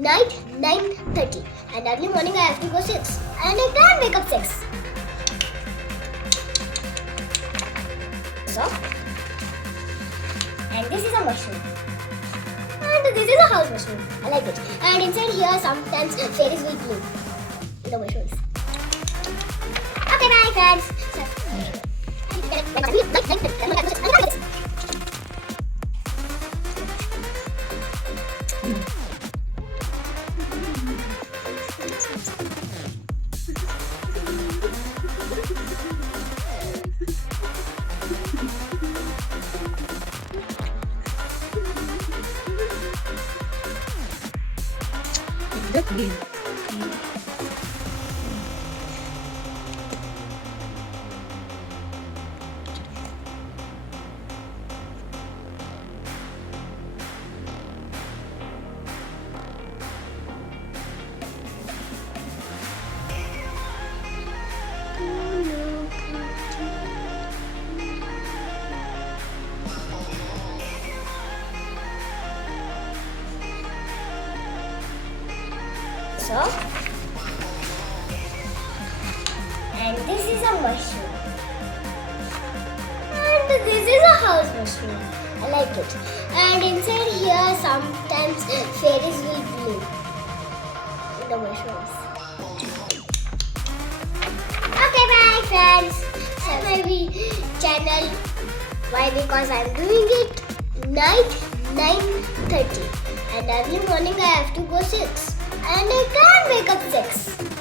night 9:30 and early morning I have to go 6 and I can't wake up 6. So, and this is a mushroom. And this is a house mushroom. I like it. And inside here sometimes fairies will bloom. The mushrooms. Okay, bye friends. So, and this is a mushroom. And this is a house mushroom. I like it. And inside here sometimes fairies will bloom. The mushrooms. Okay, bye friends. Subscribe my channel. Why? Because I'm doing it night 9:30 and early morning I have to go 6 and I can't wake up 6.